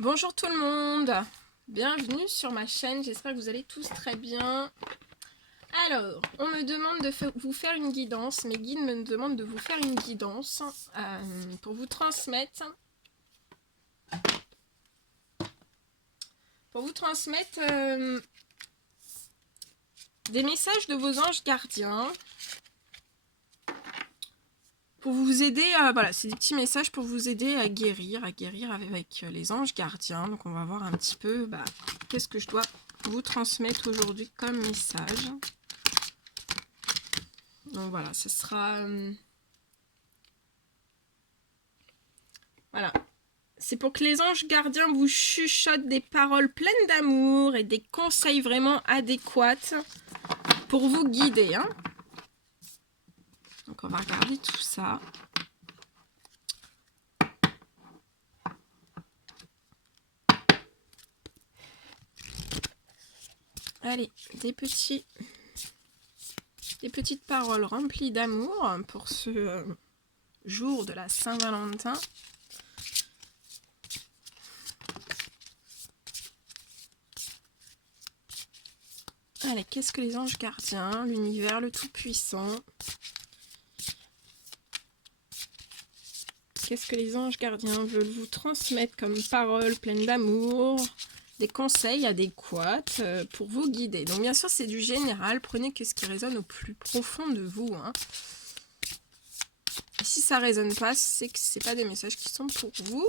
Bonjour tout le monde, bienvenue sur ma chaîne, j'espère que vous allez tous très bien. Alors, on me demande de vous faire une guidance, mes guides me demandent de vous faire une guidance pour vous transmettre, des messages de vos anges gardiens. Pour vous aider, voilà, c'est des petits messages pour vous aider à guérir avec les anges gardiens. Donc on va voir un petit peu, qu'est-ce que je dois vous transmettre aujourd'hui comme message. Donc voilà, ce sera... voilà. C'est pour que les anges gardiens vous chuchotent des paroles pleines d'amour et des conseils vraiment adéquats pour vous guider. Hein. Donc on va regarder tout ça. Allez, des petites paroles remplies d'amour pour ce jour de la Saint-Valentin. Allez, qu'est-ce que les anges gardiens, l'univers, le Tout-Puissant? Qu'est-ce que les anges gardiens veulent vous transmettre comme paroles pleines d'amour, des conseils adéquats pour vous guider? Donc bien sûr, c'est du général, prenez que ce qui résonne au plus profond de vous. Hein. Et si ça ne résonne pas, c'est que ce n'est pas des messages qui sont pour vous.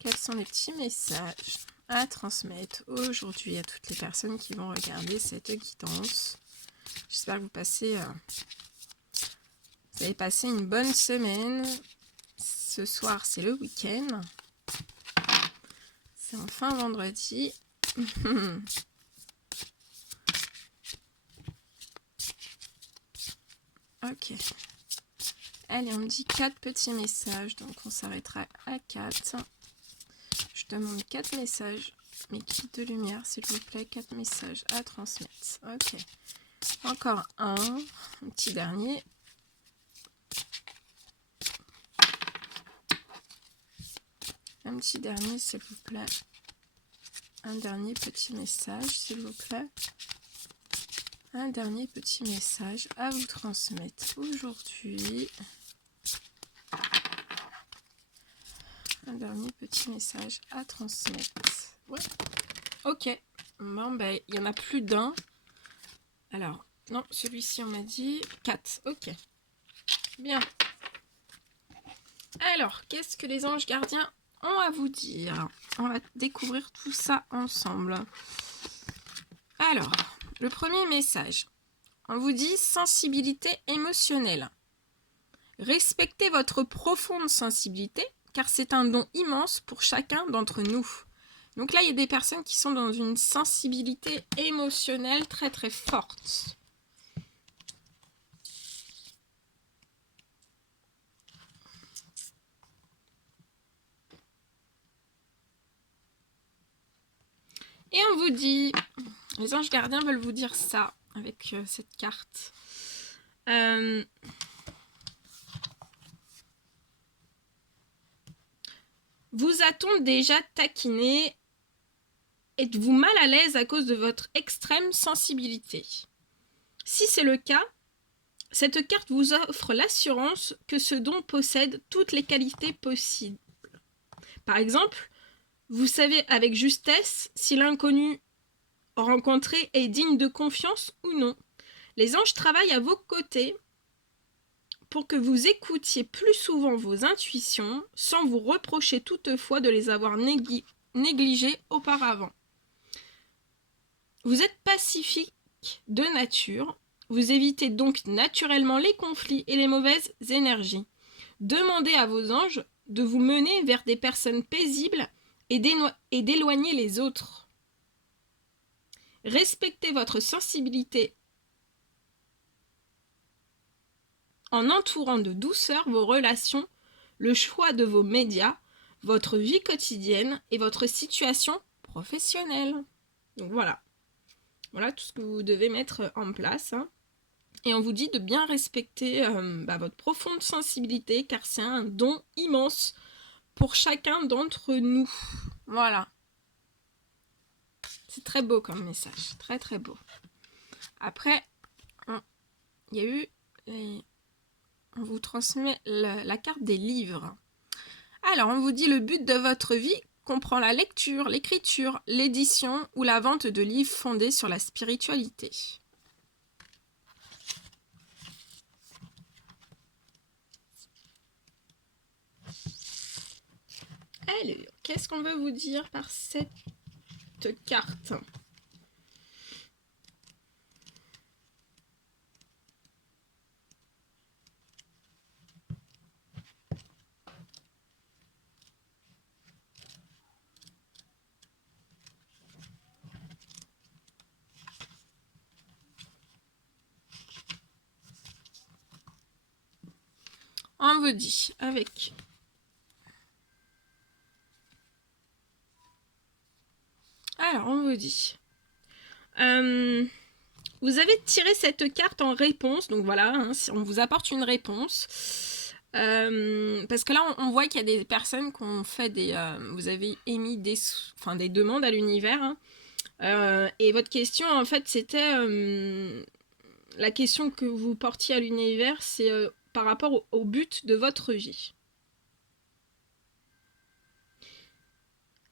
Quels sont les petits messages à transmettre aujourd'hui à toutes les personnes qui vont regarder cette guidance? J'espère que vous avez passé une bonne semaine. Ce soir, c'est le week-end. C'est enfin vendredi. Ok. Allez, on me dit 4 petits messages, donc on s'arrêtera à 4. Je demande 4 messages. Mes guides de lumière, s'il vous plaît, 4 messages à transmettre. Ok. Encore un petit dernier. Un petit dernier, s'il vous plaît. Un dernier petit message, s'il vous plaît. Un dernier petit message à vous transmettre aujourd'hui. Un dernier petit message à transmettre. Ouais. Ok. Bon, ben, il y en a plus d'un. Alors, non, celui-ci, on m'a dit 4. Ok. Bien. Alors, qu'est-ce que les anges gardiens ont à vous dire? On va découvrir tout ça ensemble. Alors, le premier message. On vous dit sensibilité émotionnelle. Respectez votre profonde sensibilité, car c'est un don immense pour chacun d'entre nous. Donc là, il y a des personnes qui sont dans une sensibilité émotionnelle très très forte. Et on vous dit, les anges gardiens veulent vous dire ça avec cette carte. Vous a-t-on déjà taquiné? Êtes-vous mal à l'aise à cause de votre extrême sensibilité? Si c'est le cas, cette carte vous offre l'assurance que ce don possède toutes les qualités possibles. Par exemple, vous savez avec justesse si l'inconnu rencontré est digne de confiance ou non. Les anges travaillent à vos côtés pour que vous écoutiez plus souvent vos intuitions sans vous reprocher toutefois de les avoir négligées auparavant. Vous êtes pacifique de nature, vous évitez donc naturellement les conflits et les mauvaises énergies. Demandez à vos anges de vous mener vers des personnes paisibles et d'éloigner les autres. Respectez votre sensibilité en entourant de douceur vos relations, le choix de vos médias, votre vie quotidienne et votre situation professionnelle. Donc voilà. Voilà tout ce que vous devez mettre en place. Hein. Et on vous dit de bien respecter votre profonde sensibilité, car c'est un don immense pour chacun d'entre nous. Voilà. C'est très beau comme message, très très beau. Après, il y a eu... On vous transmet la carte des livres. Alors, on vous dit le but de votre vie comprend la lecture, l'écriture, l'édition ou la vente de livres fondés sur la spiritualité. Alors, qu'est-ce qu'on veut vous dire par cette carte ? On vous dit avec... Alors, on vous dit... vous avez tiré cette carte en réponse, donc voilà, hein, on vous apporte une réponse. Parce que là, on voit qu'il y a des personnes qui ont fait des... vous avez émis des demandes à l'univers. Hein. Et votre question, en fait, c'était... la question que vous portiez à l'univers, c'est par rapport au but de votre vie.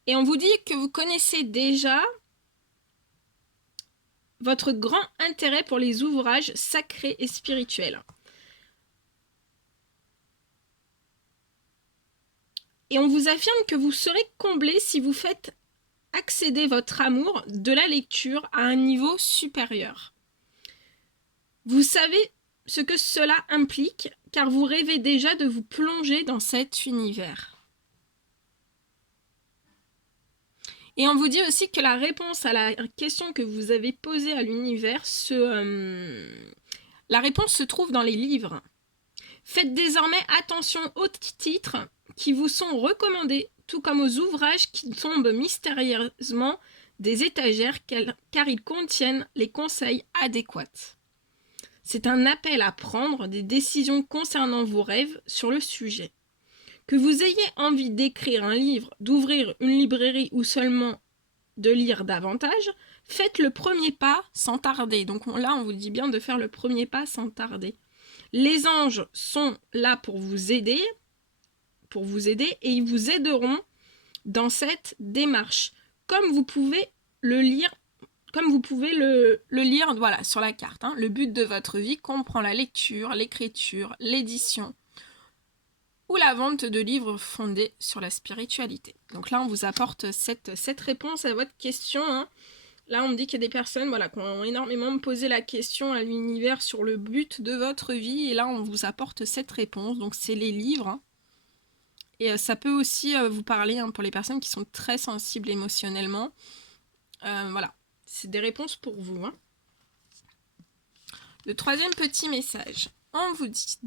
Et on vous dit que vous connaissez déjà votre grand intérêt pour les ouvrages sacrés et spirituels. Et on vous affirme que vous serez comblé si vous faites accéder votre amour de la lecture à un niveau supérieur. Vous savez ce que cela implique, car vous rêvez déjà de vous plonger dans cet univers. Et on vous dit aussi que la réponse à la question que vous avez posée à l'univers, la réponse se trouve dans les livres. Faites désormais attention aux titres qui vous sont recommandés, tout comme aux ouvrages qui tombent mystérieusement des étagères, car ils contiennent les conseils adéquats. C'est un appel à prendre des décisions concernant vos rêves sur le sujet. Que vous ayez envie d'écrire un livre, d'ouvrir une librairie ou seulement de lire davantage, faites le premier pas sans tarder. Donc là, on vous dit bien de faire le premier pas sans tarder. Les anges sont là pour vous aider et ils vous aideront dans cette démarche. Comme vous pouvez le lire voilà, sur la carte. Hein. Le but de votre vie comprend la lecture, l'écriture, l'édition ou la vente de livres fondés sur la spiritualité. Donc là, on vous apporte cette réponse à votre question. Hein. Là, on me dit qu'il y a des personnes qui ont énormément posé la question à l'univers sur le but de votre vie. Et là, on vous apporte cette réponse. Donc, c'est les livres. Hein. Et ça peut aussi vous parler pour les personnes qui sont très sensibles émotionnellement. Voilà, c'est des réponses pour vous. Hein. Le troisième petit message. On vous dit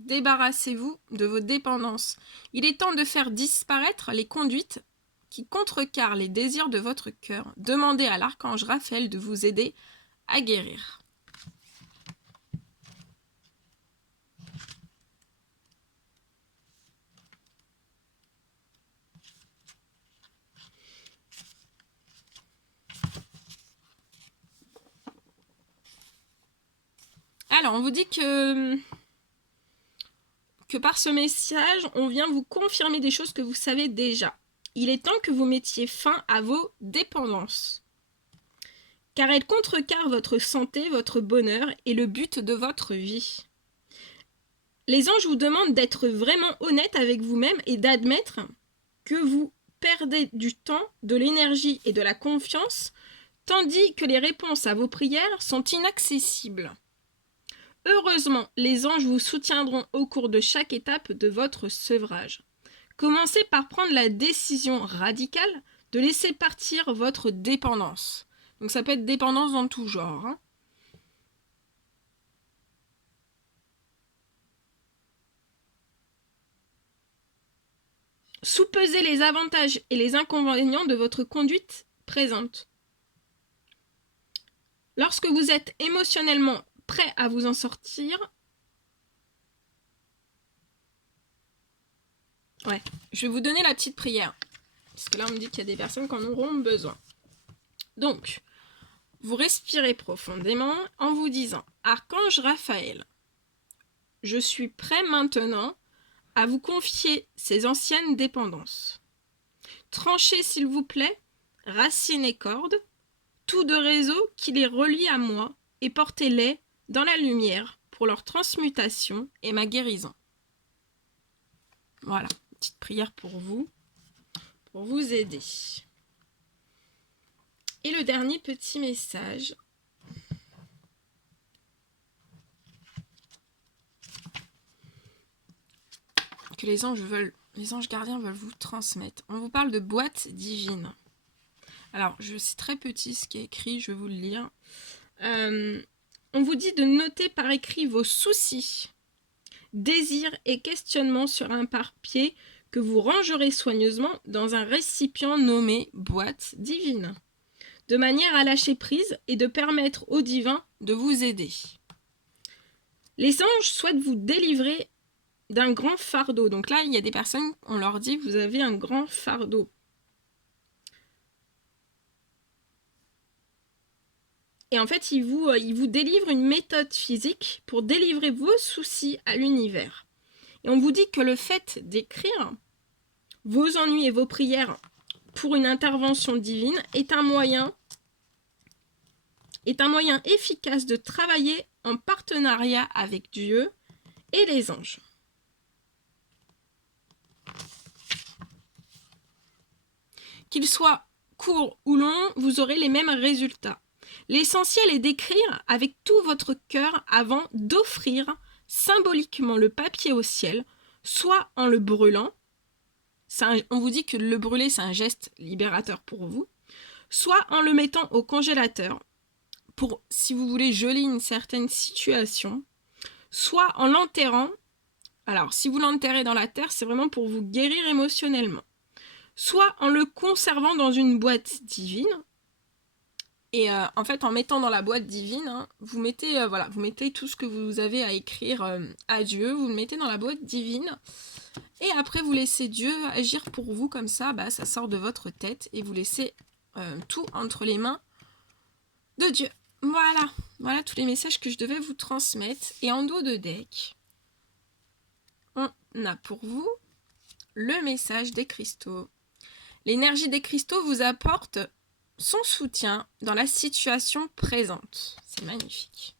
débarrassez-vous de vos dépendances. Il est temps de faire disparaître les conduites qui contrecarrent les désirs de votre cœur. Demandez à l'archange Raphaël de vous aider à guérir. Alors, on vous dit que par ce message, on vient vous confirmer des choses que vous savez déjà. Il est temps que vous mettiez fin à vos dépendances, car elles contrecarrent votre santé, votre bonheur et le but de votre vie. Les anges vous demandent d'être vraiment honnête avec vous-même et d'admettre que vous perdez du temps, de l'énergie et de la confiance, tandis que les réponses à vos prières sont inaccessibles. Heureusement, les anges vous soutiendront au cours de chaque étape de votre sevrage. Commencez par prendre la décision radicale de laisser partir votre dépendance. Donc ça peut être dépendance dans tout genre. Hein. Soupesez les avantages et les inconvénients de votre conduite présente. Lorsque vous êtes émotionnellement prêt à vous en sortir, je vais vous donner la petite prière. Parce que là, on me dit qu'il y a des personnes qui en auront besoin. Donc, vous respirez profondément en vous disant « Archange Raphaël, je suis prêt maintenant à vous confier ces anciennes dépendances. Tranchez, s'il vous plaît, racines et cordes, tous deux réseaux qui les relient à moi et portez-les dans la lumière pour leur transmutation et ma guérison. » Voilà, petite prière pour vous aider. Et le dernier petit message. Que les anges gardiens veulent vous transmettre. On vous parle de boîte divine. Alors, c'est très petit ce qui est écrit, je vais vous le lire. On vous dit de noter par écrit vos soucis, désirs et questionnements sur un papier que vous rangerez soigneusement dans un récipient nommé boîte divine, de manière à lâcher prise et de permettre au divin de vous aider. Les anges souhaitent vous délivrer d'un grand fardeau. Donc là, il y a des personnes, on leur dit, vous avez un grand fardeau. Et en fait, ils vous délivrent une méthode physique pour délivrer vos soucis à l'univers. Et on vous dit que le fait d'écrire vos ennuis et vos prières pour une intervention divine est un moyen efficace de travailler en partenariat avec Dieu et les anges. Qu'il soit court ou long, vous aurez les mêmes résultats. L'essentiel est d'écrire avec tout votre cœur avant d'offrir symboliquement le papier au ciel, soit en le brûlant, on vous dit que le brûler c'est un geste libérateur pour vous, soit en le mettant au congélateur, pour si vous voulez geler une certaine situation, soit en l'enterrant. Alors si vous l'enterrez dans la terre, c'est vraiment pour vous guérir émotionnellement. Soit en le conservant dans une boîte divine. Et en fait, en mettant dans la boîte divine, vous mettez tout ce que vous avez à écrire à Dieu, vous le mettez dans la boîte divine. Et après, vous laissez Dieu agir pour vous comme ça, ça sort de votre tête et vous laissez tout entre les mains de Dieu. Voilà tous les messages que je devais vous transmettre. Et en dos de deck, on a pour vous le message des cristaux. L'énergie des cristaux vous apporte son soutien dans la situation présente. C'est magnifique.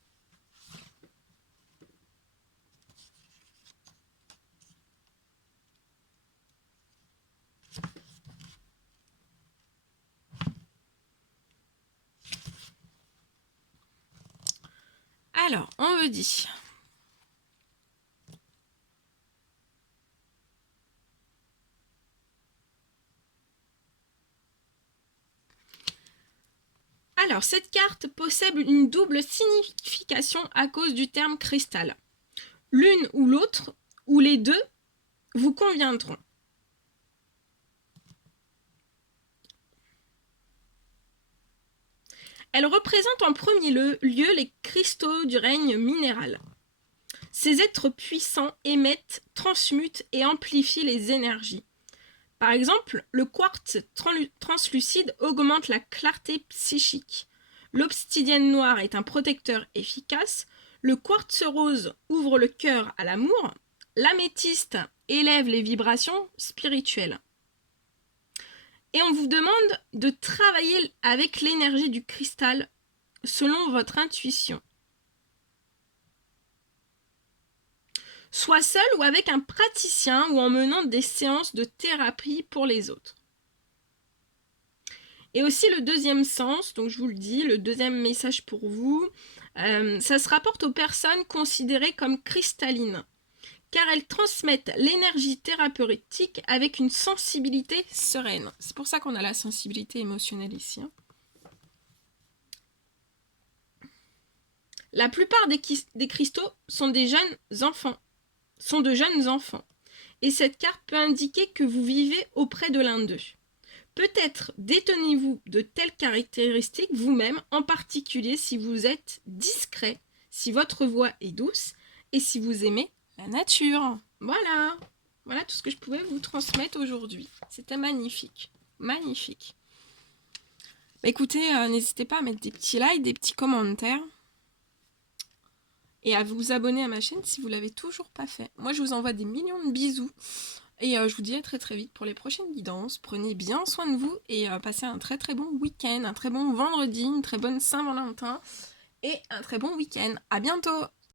Alors, on me dit... Alors, cette carte possède une double signification à cause du terme cristal. L'une ou l'autre, ou les deux, vous conviendront. Elle représente en premier lieu les cristaux du règne minéral. Ces êtres puissants émettent, transmutent et amplifient les énergies. Par exemple, le quartz translucide augmente la clarté psychique. L'obsidienne noire est un protecteur efficace. Le quartz rose ouvre le cœur à l'amour. L'améthyste élève les vibrations spirituelles. Et on vous demande de travailler avec l'énergie du cristal selon votre intuition. Soit seul ou avec un praticien ou en menant des séances de thérapie pour les autres. Et aussi le deuxième sens, donc je vous le dis, le deuxième message pour vous, ça se rapporte aux personnes considérées comme cristallines, car elles transmettent l'énergie thérapeutique avec une sensibilité sereine. C'est pour ça qu'on a la sensibilité émotionnelle ici. La plupart des cristaux sont de jeunes enfants. Et cette carte peut indiquer que vous vivez auprès de l'un d'eux. Peut-être détenez-vous de telles caractéristiques vous-même, en particulier si vous êtes discret, si votre voix est douce et si vous aimez la nature. Voilà, voilà tout ce que je pouvais vous transmettre aujourd'hui. C'était magnifique, magnifique. Bah écoutez, n'hésitez pas à mettre des petits likes, des petits commentaires et à vous abonner à ma chaîne si vous ne l'avez toujours pas fait. Moi, je vous envoie des millions de bisous. Et je vous dis à très très vite pour les prochaines guidances. Prenez bien soin de vous et passez un très très bon week-end, un très bon vendredi, une très bonne Saint-Valentin et un très bon week-end. À bientôt!